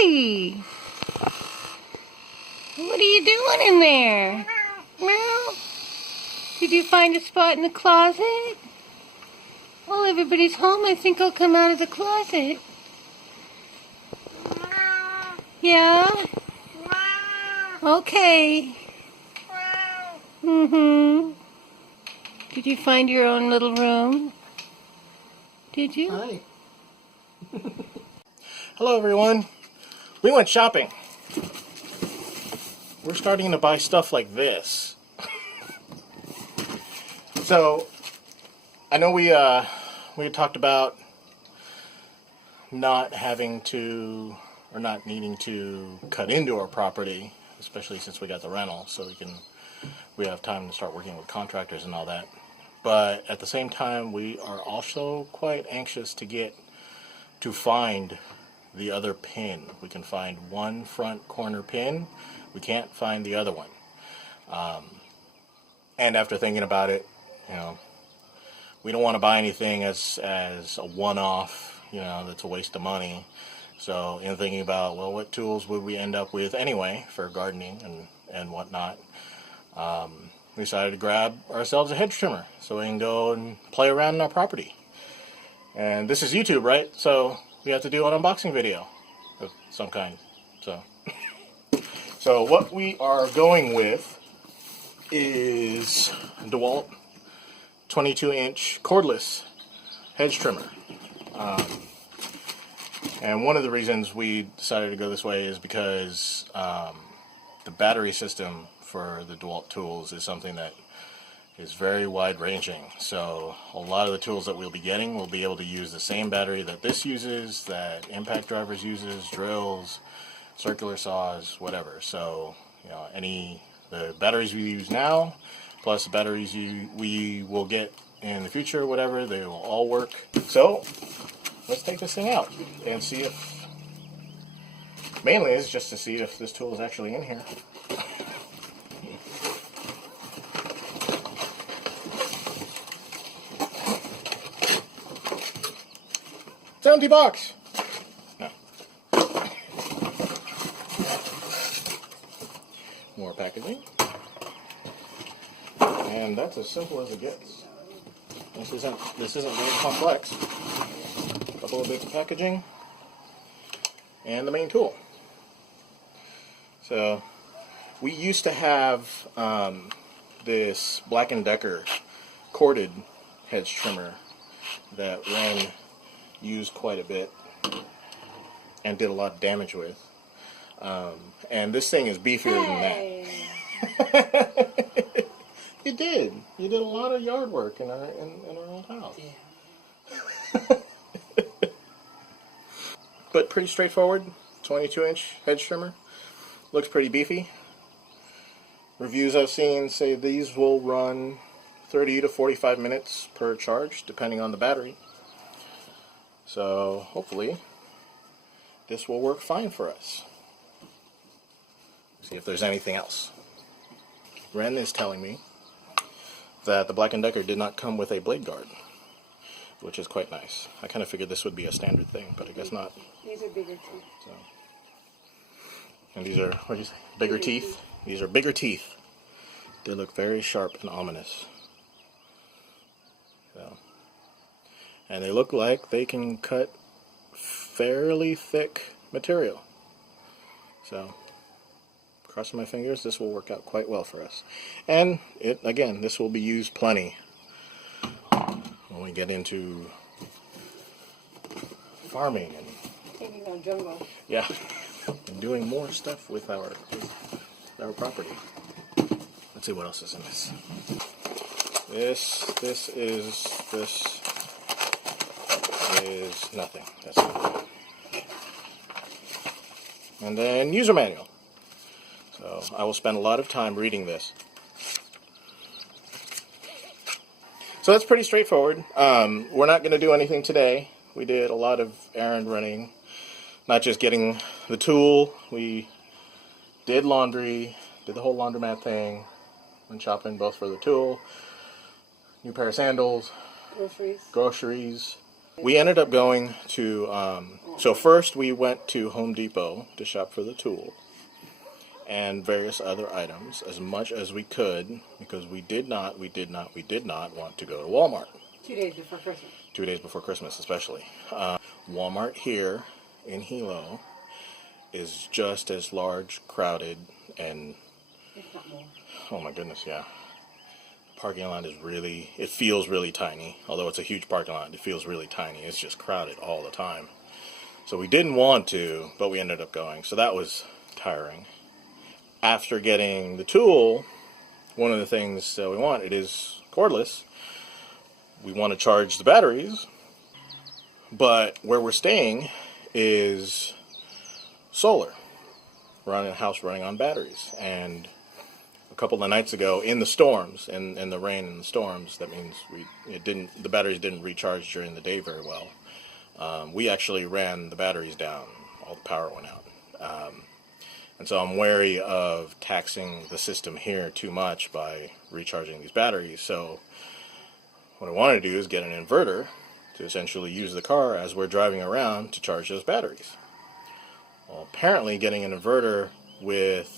Billy. What are you doing in there? Meow. Did you find a spot in the closet? Well, everybody's home. I think I'll come out of the closet. Yeah? Okay. Mm-hmm. Did you find your own little room? Did you? Hi. Hello everyone. We went shopping. We're starting to buy stuff like this. So, I know we had talked about not having to, or not needing to cut into our property, especially since we got the rental, so we have time to start working with contractors and all that. But at the same time, we are also quite anxious to find the other pin. We can find one front corner pin. We can't find the other one. And after thinking about it, we don't want to buy anything as a one-off, that's a waste of money. So in thinking about, well, what tools would we end up with anyway for gardening and whatnot, we decided to grab ourselves a hedge trimmer so we can go and play around in our property. And this is YouTube, right? So we have to do an unboxing video of some kind. So what we are going with is DeWalt 22-inch cordless hedge trimmer. And one of the reasons we decided to go this way is because the battery system for the DeWalt tools is something that is very wide-ranging. So a lot of the tools that we'll be getting will be able to use the same battery that this uses, that Impact Drivers uses, drills, circular saws, whatever. So the batteries we use now, plus the batteries we will get in the future, whatever, they will all work. So let's take this thing out and see if, mainly is just to see if this tool is actually in here. It's an empty box. No. More packaging. And that's as simple as it gets. This isn't very complex. A couple of bits of packaging and the main tool. So we used to have this Black & Decker corded hedge trimmer that Ren used quite a bit and did a lot of damage with. And this thing is beefier than that. You did a lot of yard work in our old house. Yeah. But pretty straightforward. 22-inch hedge trimmer. Looks pretty beefy. Reviews I've seen say these will run 30 to 45 minutes per charge, depending on the battery. So hopefully this will work fine for us. See if there's anything else. Ren is telling me that the Black & Decker did not come with a blade guard, which is quite nice. I kind of figured this would be a standard thing, but I guess not. These are bigger too. So. And these are, what do you say, bigger teeth? These are bigger teeth. They look very sharp and ominous. So. And they look like they can cut fairly thick material. So, crossing my fingers, this will work out quite well for us. And again, this will be used plenty when we get into farming and taking on jungle. Yeah, and doing more stuff with our property. Let's see what else is in this. This is nothing. That's it. And then user manual. So I will spend a lot of time reading this. So that's pretty straightforward. We're not going to do anything today. We did a lot of errand running, not just getting the tool. We did laundry, did the whole laundromat thing, went shopping both for the tool, new pair of sandals, groceries. We ended up going to So first we went to Home Depot to shop for the tool and various other items as much as we could, because we did not want to go to Walmart. 2 days before Christmas. 2 days before Christmas, especially. Walmart here in Hilo is just as large, crowded, and If not more. oh my goodness, yeah. Parking lot is really, it feels really tiny. Although it's a huge parking lot, it feels really tiny. It's just crowded all the time. So we didn't want to, but we ended up going. So that was tiring. After getting the tool, one of the things that we want, it is cordless. We want to charge the batteries, but where we're staying is solar. We're on a house running on batteries, and a couple of nights ago, in the storms, in the rain and the storms, that means the batteries didn't recharge during the day very well. We actually ran the batteries down. All the power went out. And so I'm wary of taxing the system here too much by recharging these batteries. So what I want to do is get an inverter to essentially use the car as we're driving around to charge those batteries. Well, apparently getting an inverter with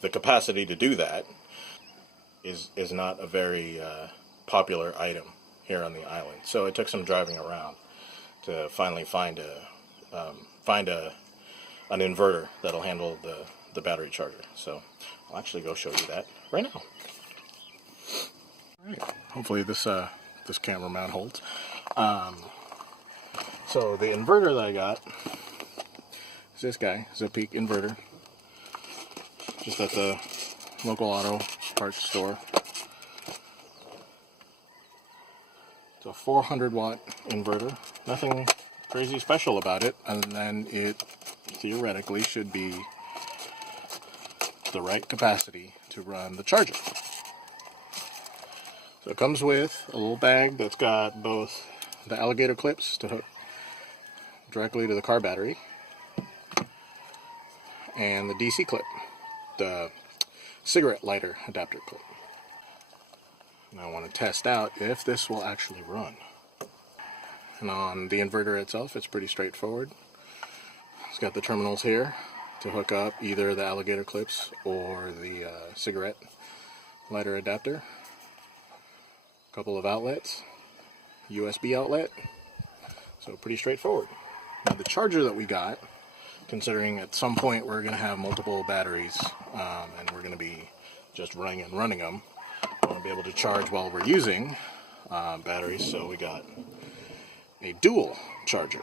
the capacity to do that is not a very popular item here on the island. So it took some driving around to finally find an inverter that'll handle the battery charger. So I'll actually go show you that right now. All right. Hopefully this camera mount holds. So the inverter that I got is this guy, Zapeak inverter, just at the local auto parts store. It's a 400 watt inverter. Nothing crazy special about it, other than it theoretically should be the right capacity to run the charger. So it comes with a little bag that's got both the alligator clips to hook directly to the car battery and the DC clip, the cigarette lighter adapter clip. And I want to test out if this will actually run. And on the inverter itself, it's pretty straightforward. It's got the terminals here to hook up either the alligator clips or the cigarette lighter adapter. A couple of outlets, USB outlet, so pretty straightforward. Now the charger that we got, considering at some point we're going to have multiple batteries and we're going to be just running them, I want to be able to charge while we're using batteries, so we got a dual charger.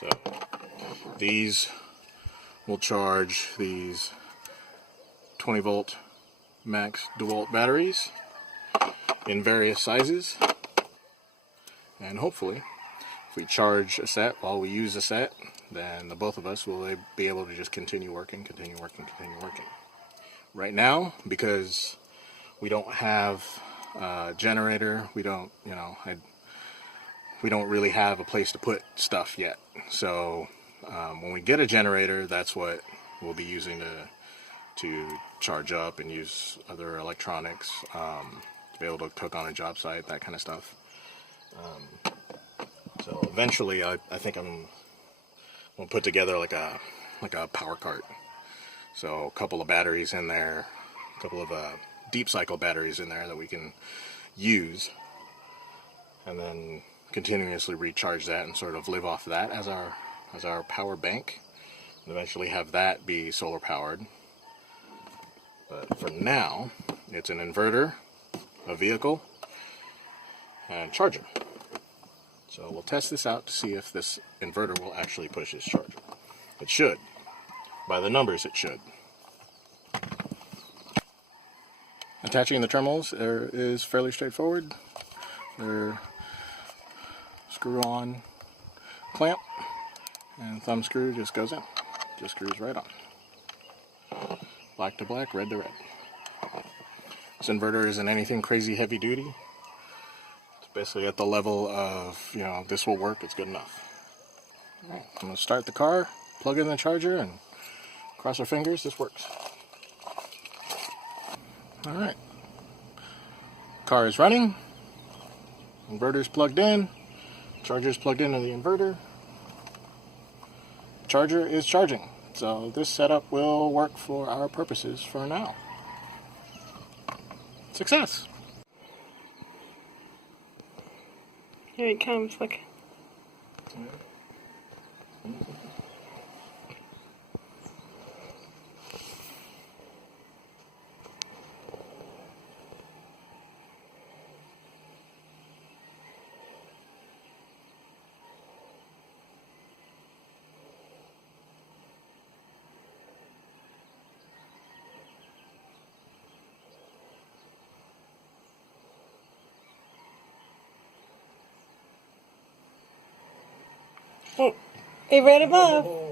So these will charge these 20 volt max DeWalt batteries in various sizes, and hopefully if we charge a set while we use a set, then the both of us will be able to just continue working. Right now, because we don't have a generator, we don't really have a place to put stuff yet. So when we get a generator, that's what we'll be using to charge up and use other electronics, to be able to cook on a job site, that kind of stuff. So eventually, I think I'm gonna put together like a power cart. So a couple of batteries in there, a couple of deep cycle batteries in there that we can use, and then continuously recharge that and sort of live off that as our power bank, and eventually have that be solar powered. But for now, it's an inverter, a vehicle, and charger. So we'll test this out to see if this inverter will actually push this charger. It should. By the numbers, it should. Attaching the terminals is fairly straightforward. They're screw-on clamp, and thumb screw just goes in. Just screws right on. Black to black, red to red. This inverter isn't anything crazy heavy duty. It's basically at the level of, this will work, it's good enough. Alright, I'm going to start the car, plug in the charger, and cross our fingers, this works. Alright. Car is running. Inverter's plugged in. Charger's plugged into the inverter. charger is charging. So this setup will work for our purposes for now. Success! Here it comes, look. Oh, hey, right above.